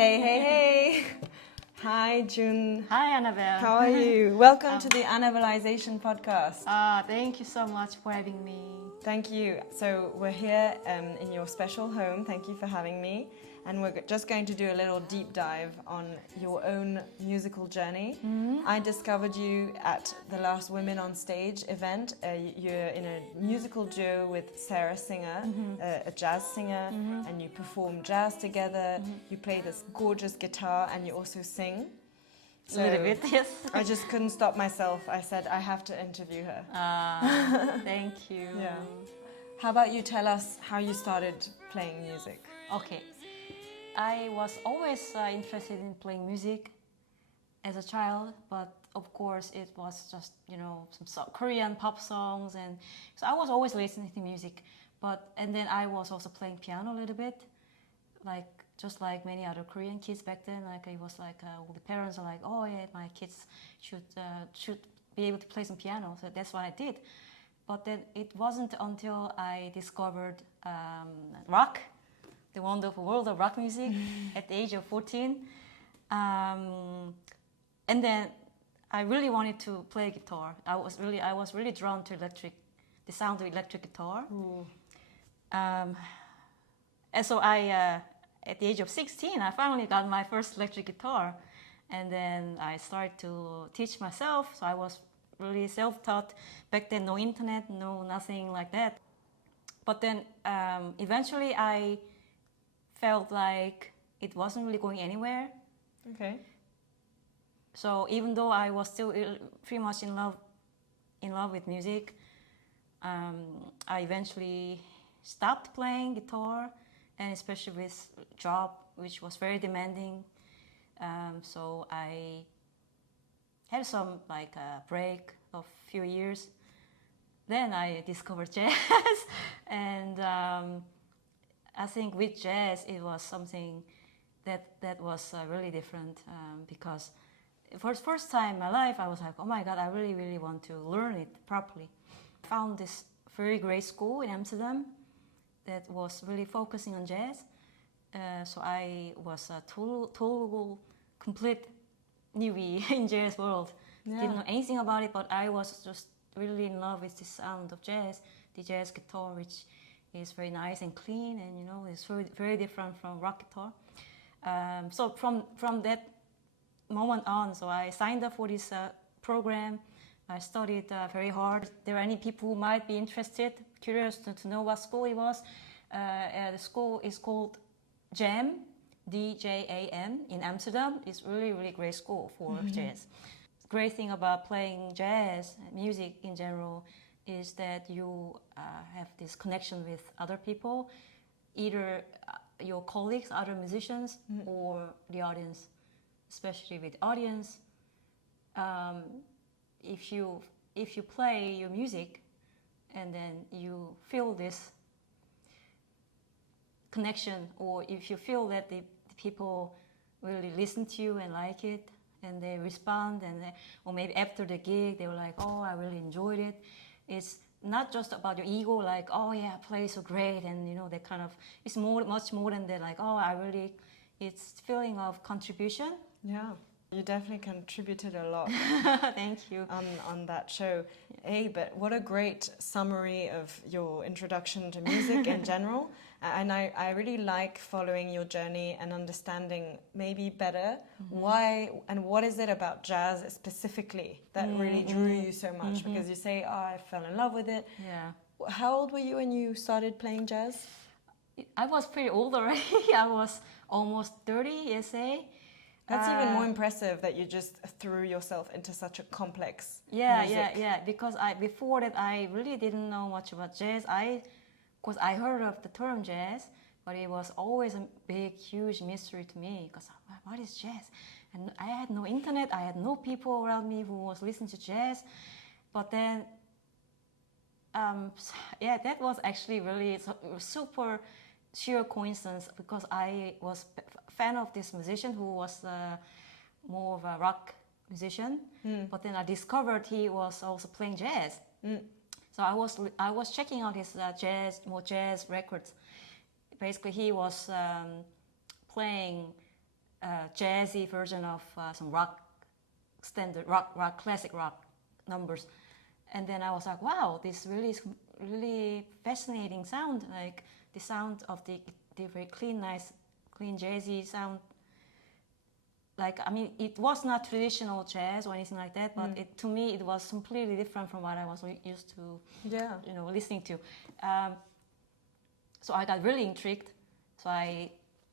Hey, hey, hey. Hi, Jieun. Hi, Annabelle. How are you? Welcome to the ANNABELIZATION podcast. Thank you so much for having me. Thank you. So we're here in your special home. Thank you for having me. And we're just going to do a little deep dive on your own musical journey. I discovered you at the last Women on Stage event. You're in a musical duo with Sarah Singer, a jazz singer, and you perform jazz together. You play this gorgeous guitar and you also sing. A little bit, yes. I just couldn't stop myself. I said, I have to interview her. Thank you. Yeah. How about you tell us how you started playing music? Okay. I was always interested in playing music as a child, but of course it was just, some Korean pop songs, and so I was always listening to music. And then I was also playing piano a little bit, just like many other Korean kids back then. It was all the parents are like, oh yeah, my kids should be able to play some piano. So that's what I did. But then it wasn't until I discovered rock, the wonderful world of rock music at the age of 14. And then I really wanted to play guitar. I was really drawn to the sound of electric guitar. And so at the age of 16, I finally got my first electric guitar. And then I started to teach myself. So I was really self-taught. Back then, no internet, nothing like that. But then eventually I felt like it wasn't really going anywhere. Okay. So even though I was still pretty much in love with music, I eventually stopped playing guitar, and especially with job, which was very demanding. So I had some break of few years. Then I discovered jazz, and I think with jazz it was something that was really different, because for the first time in my life I was like, oh my God, I really, really want to learn it properly. I found this very great school in Amsterdam that was really focusing on jazz. So I was a total complete newbie in jazz world. Yeah. Didn't know anything about it, but I was just really in love with the sound of jazz, the jazz guitar, which is very nice and clean, and it's very, very different from rock guitar. So from that moment on, so I signed up for this program. I studied very hard. There are any people who might be interested, curious to know what school it was. The school is called JAM, DJAM, in Amsterdam. It's really, really great school for jazz. Great thing about playing jazz music in general is that you have this connection with other people, either your colleagues, other musicians, or the audience. Especially with audience, if you play your music and then you feel this connection, or if you feel that the people really listen to you and like it, and they respond, or maybe after the gig they were like, oh, I really enjoyed it. It's not just about your ego, like, oh yeah, I play so great, and that kind of, it's much more than that, like, oh, it's feeling of contribution. Yeah, you definitely contributed a lot. Thank you. On that show. Hey, but what a great summary of your introduction to music in general. And I really like following your journey and understanding maybe better why and what is it about jazz specifically that really drew you so much? Because you say, oh, I fell in love with it. Yeah. How old were you when you started playing jazz? I was pretty old already. I was almost 30, say. That's even more impressive that you just threw yourself into such a complex music. Yeah. Because before that, I really didn't know much about jazz. Because I heard of the term jazz, but it was always a big, huge mystery to me. Because what is jazz? And I had no internet. I had no people around me who was listening to jazz. But then, that was actually really super sheer coincidence, because I was a fan of this musician who was more of a rock musician, but then I discovered he was also playing jazz. So I was checking out his jazz records. Basically, he was playing jazzy version of some classic rock numbers. And then I was like, wow, this really is really fascinating sound, like the sound of the very clean, nice, clean jazzy sound. Like, I mean, it was not traditional jazz or anything like that, but to me, it was completely different from what I was used to, listening to. So I got really intrigued. So I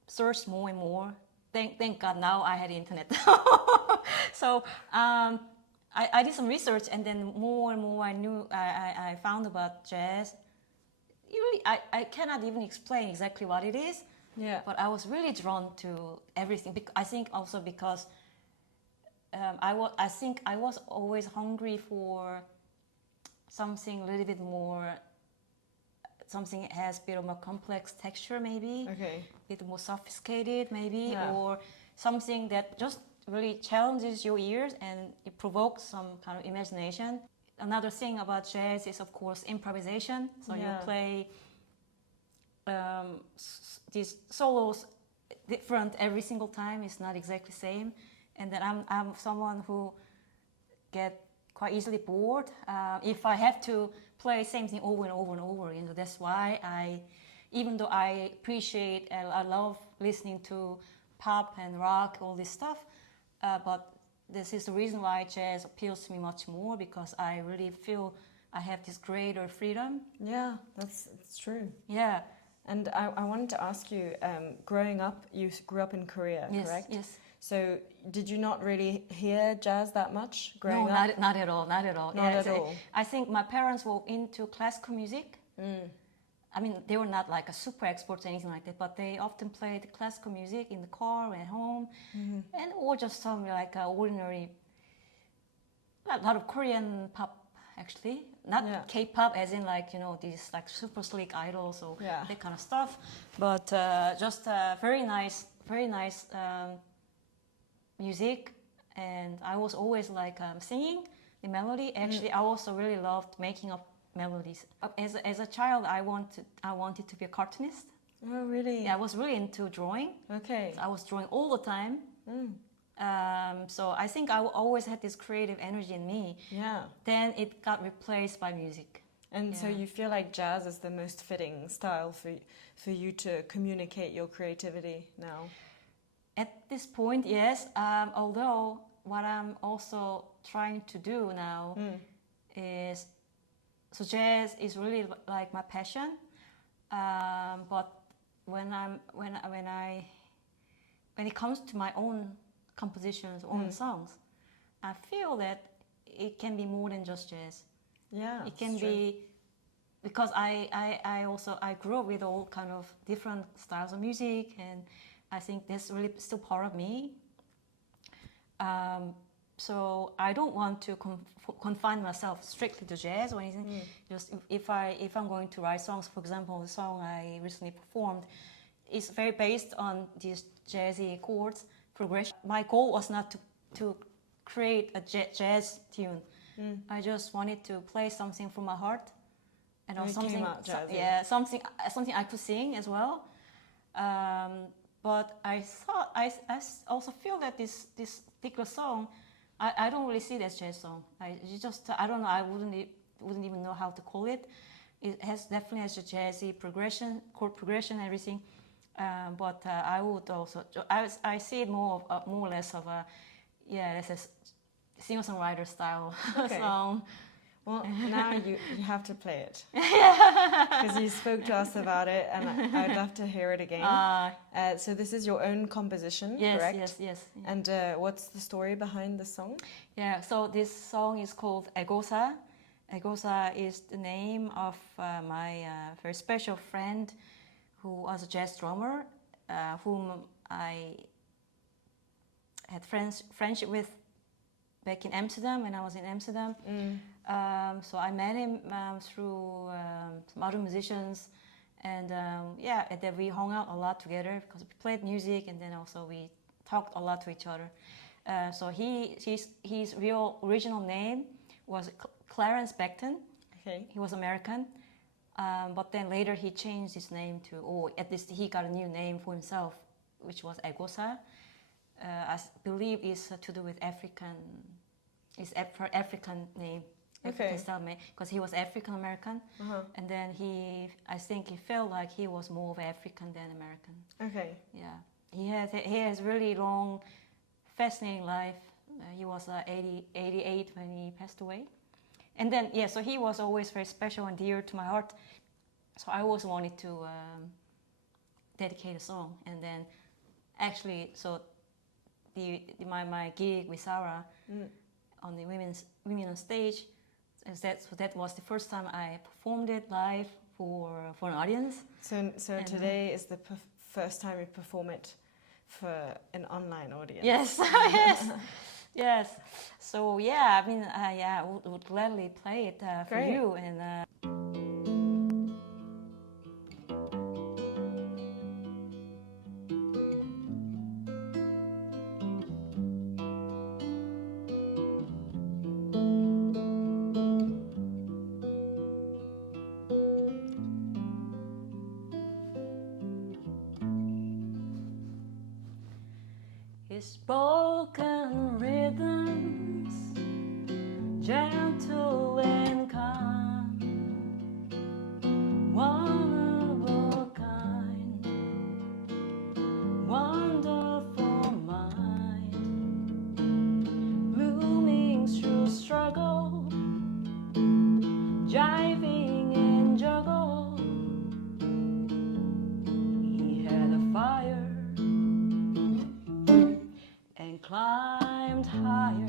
searched more and more. Thank God now I had the internet. So I did some research, and then more and more I found about jazz. Really, I cannot even explain exactly what it is. Yeah. But I was really drawn to everything. I think also because I was always hungry for something a little bit more, something that has a bit of a complex texture, maybe. Okay. A bit more sophisticated, maybe, Yeah. or something that just really challenges your ears and it provokes some kind of imagination. Another thing about jazz is, of course, improvisation. So you play these solos different every single time. It's not exactly the same. And then I'm someone who get quite easily bored if I have to play same thing over and over and over again. So that's why even though I appreciate and I love listening to pop and rock, all this stuff, but this is the reason why jazz appeals to me much more, because I really feel I have this greater freedom. Yeah, that's true. Yeah. And I wanted to ask you, growing up, you grew up in Korea, correct? Yes. So did you not really hear jazz that much growing up? No, not at all. Not at all. I think my parents were into classical music. I mean, they were not like a super experts or anything like that, but they often played classical music in the car and at home, and or just some like ordinary, a lot of Korean pop actually, not K-pop as in like these like super slick idols or that kind of stuff, but just very nice music. And I was always like singing the melody. Actually, I also really loved making up melodies. As a child, I wanted to be a cartoonist. Oh, really? Yeah, I was really into drawing. Okay. So I was drawing all the time. So I think I always had this creative energy in me. Yeah. Then it got replaced by music. And so you feel like jazz is the most fitting style for you to communicate your creativity now? At this point, yes. Although what I'm also trying to do now is, so jazz is really like my passion. But when it comes to my own compositions, own songs, I feel that it can be more than just jazz. Yeah, it can be, because I grew up with all kind of different styles of music, and I think that's really still part of me. So I don't want to confine myself strictly to jazz or anything. Just if I'm going to write songs, for example, the song I recently performed is very based on these jazzy chords progression. My goal was not to create a jazz tune. I just wanted to play something from my heart, and something something I could sing as well. But I thought I also feel that this particular song, I don't really see it as jazz song. I don't know. I wouldn't even know how to call it. It definitely has a jazzy progression, chord progression, everything. But I would also I see it more or less of a this is singer-songwriter style song. Well, now you have to play it, because you spoke to us about it, and I'd love to hear it again. So this is your own composition, correct? Yes. And what's the story behind the song? Yeah, so this song is called Egosa. Egosa is the name of my very special friend who was a jazz drummer, whom I had friendship with back in Amsterdam when I was in Amsterdam. So I met him through some other musicians, and and then we hung out a lot together because we played music, and then also we talked a lot to each other. So his real original name was Clarence Beckton. Okay. He was American, but then later he changed his name to, or at least he got a new name for himself, which was Egosa. I believe is to do with African. It's African name. Okay. Because he was African American, and then I think he felt like he was more of African than American. Okay. Yeah, he has really long, fascinating life. He was 88 when he passed away, and then so he was always very special and dear to my heart. So I always wanted to dedicate a song, and then actually, so my gig with Sarah on the women on stage. That was the first time I performed it live for an audience. So today is the first time you perform it for an online audience. Yes, yes. So I mean, I would gladly play it for you. And his broken rhythms, gentle and calm, one of a kind, wonderful mind, blooming through struggle, jiving and juggle. He had a fire and climbed higher.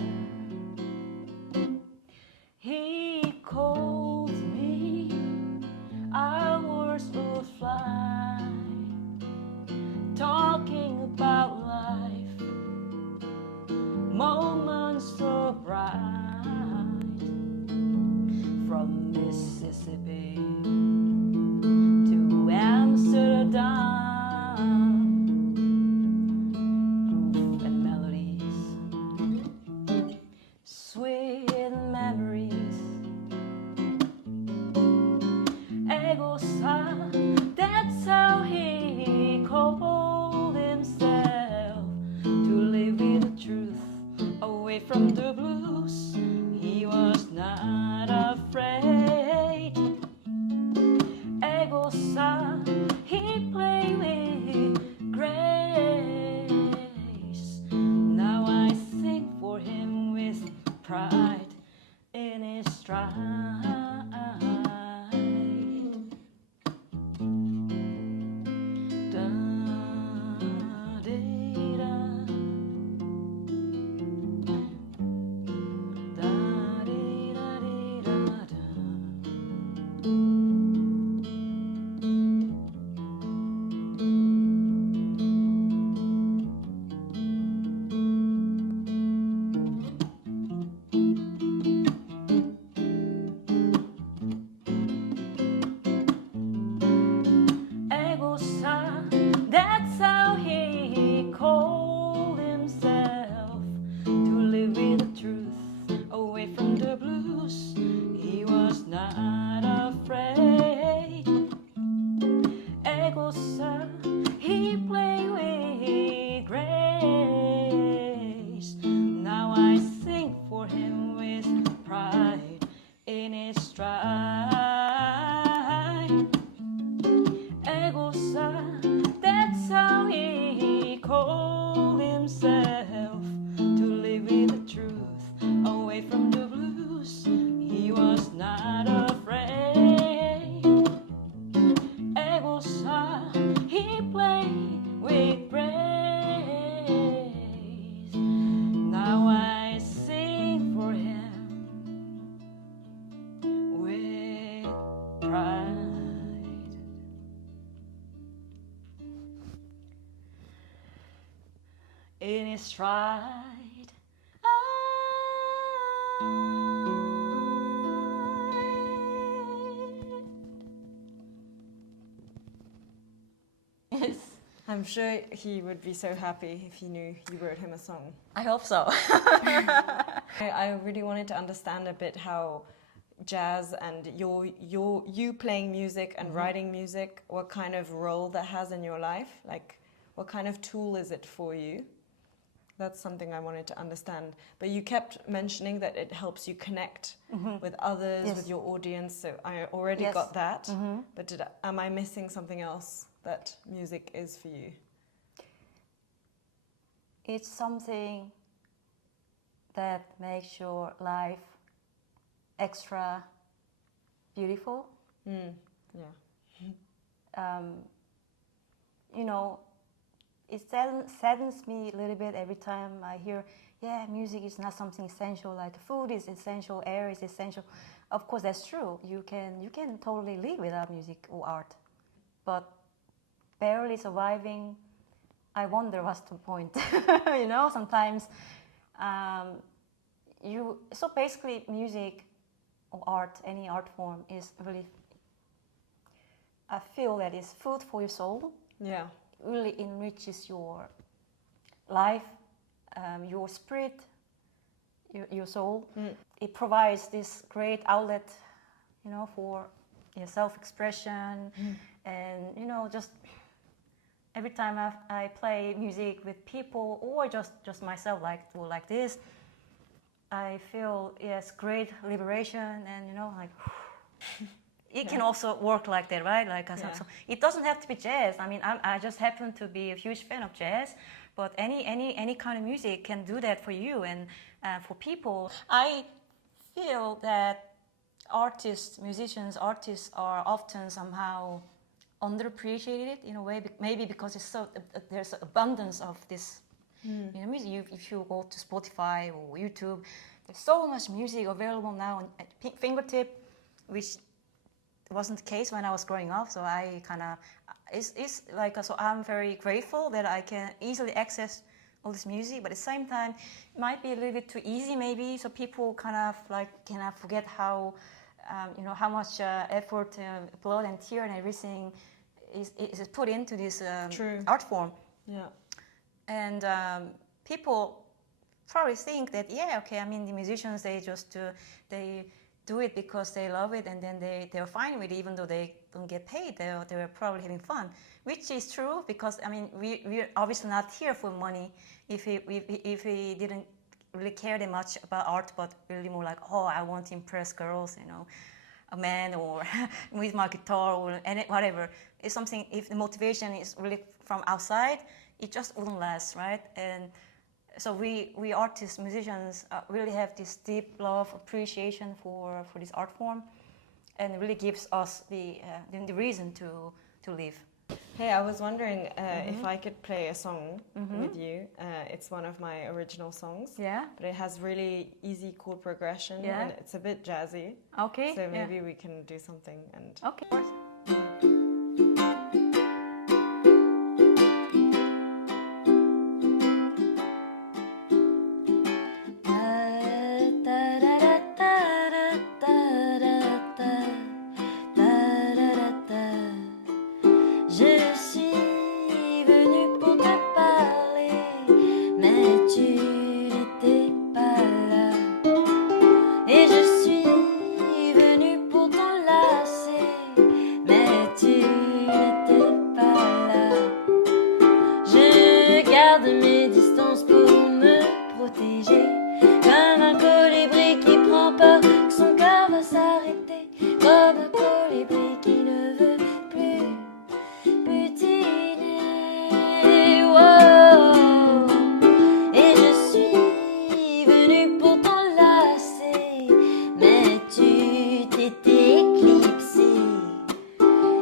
He called me, hours would fly, talking about life, moments so bright, from Mississippi to Amsterdam. That's how he called himself, to live with the truth, away from the blues. He was not afraid. Egosa, he played with grace. Now I sing for him with pride in his stride. That's how he called himself, to live with the truth, away from the blues. He was not afraid. Egosa, he played with grace. Now I sing for him with pride in his stride. Egosa, that's how he called himself, to live with the truth, away from the blues. He was not afraid. Egosa, he played with grace. Now I sing for him with pride. In his stride, yes. I'm sure he would be so happy if he knew you wrote him a song. I hope so. I really wanted to understand a bit how jazz and you playing music and writing music, what kind of role that has in your life. Like, what kind of tool is it for you? That's something I wanted to understand. But you kept mentioning that it helps you connect with others, Yes. with your audience. So I already Yes. got that. But am I missing something else that music is for you? It's something that makes your life extra beautiful. Yeah. You know, it saddens me a little bit every time I hear, yeah, music is not something essential, like food is essential, air is essential. Of course, that's true. You can totally live without music or art. But barely surviving, I wonder what's the point. You know, sometimes so basically music or art, any art form is really, I feel that it's food for your soul. Yeah. Really enriches your life, your spirit, your soul. It provides this great outlet, you know, for your self-expression. And, you know, just every time I play music with people or just myself like this, I feel, yes, great liberation and, you know, like... It can also work like that, right? Like, so it doesn't have to be jazz. I mean, I just happen to be a huge fan of jazz, but any kind of music can do that for you and for people. I feel that musicians, artists are often somehow underappreciated in a way, maybe because it's there's an abundance of this you know, music. If you go to Spotify or YouTube, there's so much music available now at fingertip, which wasn't the case when I was growing up. So I kind of, it's like, so I'm very grateful that I can easily access all this music, but at the same time, it might be a little bit too easy maybe, so people kind of like kind of forget how, you know, how much effort, blood and tear and everything is put into this art form. Yeah. And people probably think that, yeah, okay, I mean, the musicians, they just, they do it because they love it, and then they're fine with it, even though they don't get paid. They're probably having fun, which is true, because I mean we're obviously not here for money. If we didn't really care that much about art, but really more like, oh, I want to impress girls, you know, a man, or with my guitar, or whatever. It's something. If the motivation is really from outside, it just wouldn't last, right? And so we artists, musicians, really have this deep love, appreciation for this art form, and it really gives us the reason to live. Hey, I was wondering if I could play a song with you. It's one of my original songs. Yeah. But it has really easy chord progression, Yeah. and it's a bit jazzy. Okay. So maybe we can do something and... Okay. Of course. Mes distances pour me protéger, comme un colibri qui prend peur que son cœur va s'arrêter, comme un colibri qui ne veut plus butiner. Wow. Et je suis venue pour t'enlacer, mais tu t'étais éclipsé.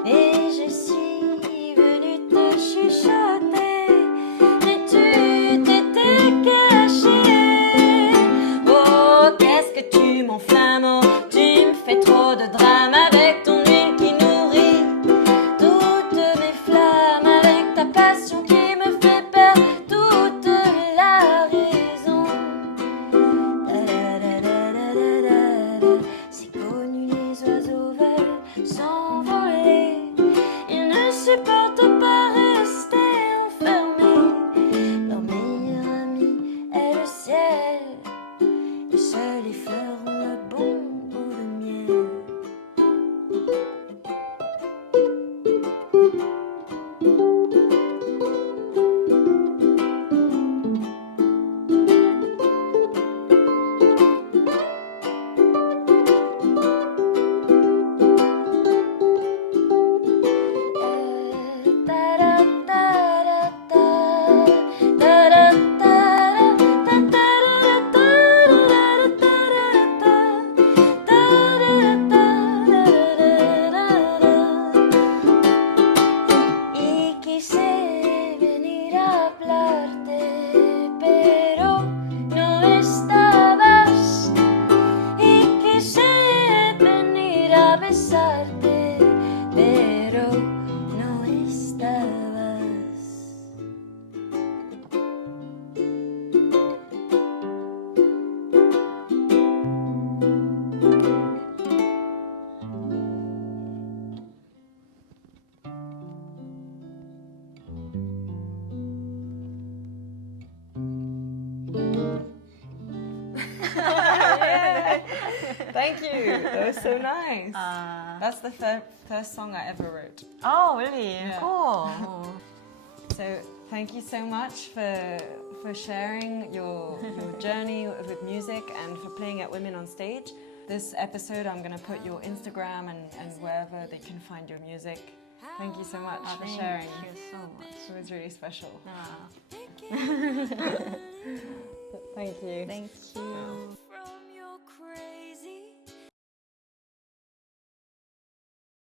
Et je suis venue te chuchoter, mais tu t'étais caché. Oh, hablarte, pero no estabas. Y quise venir a besarte, pero no estabas. Thank you. That was so nice. That's the first song I ever wrote. Oh, really? Yeah. Cool. So thank you so much for sharing your journey with music and for playing at Women on Stage. This episode, I'm going to put your Instagram and wherever they can find your music. Thank you so much for sharing. Thank you so much. It was really special. Ah, Thank you. thank you.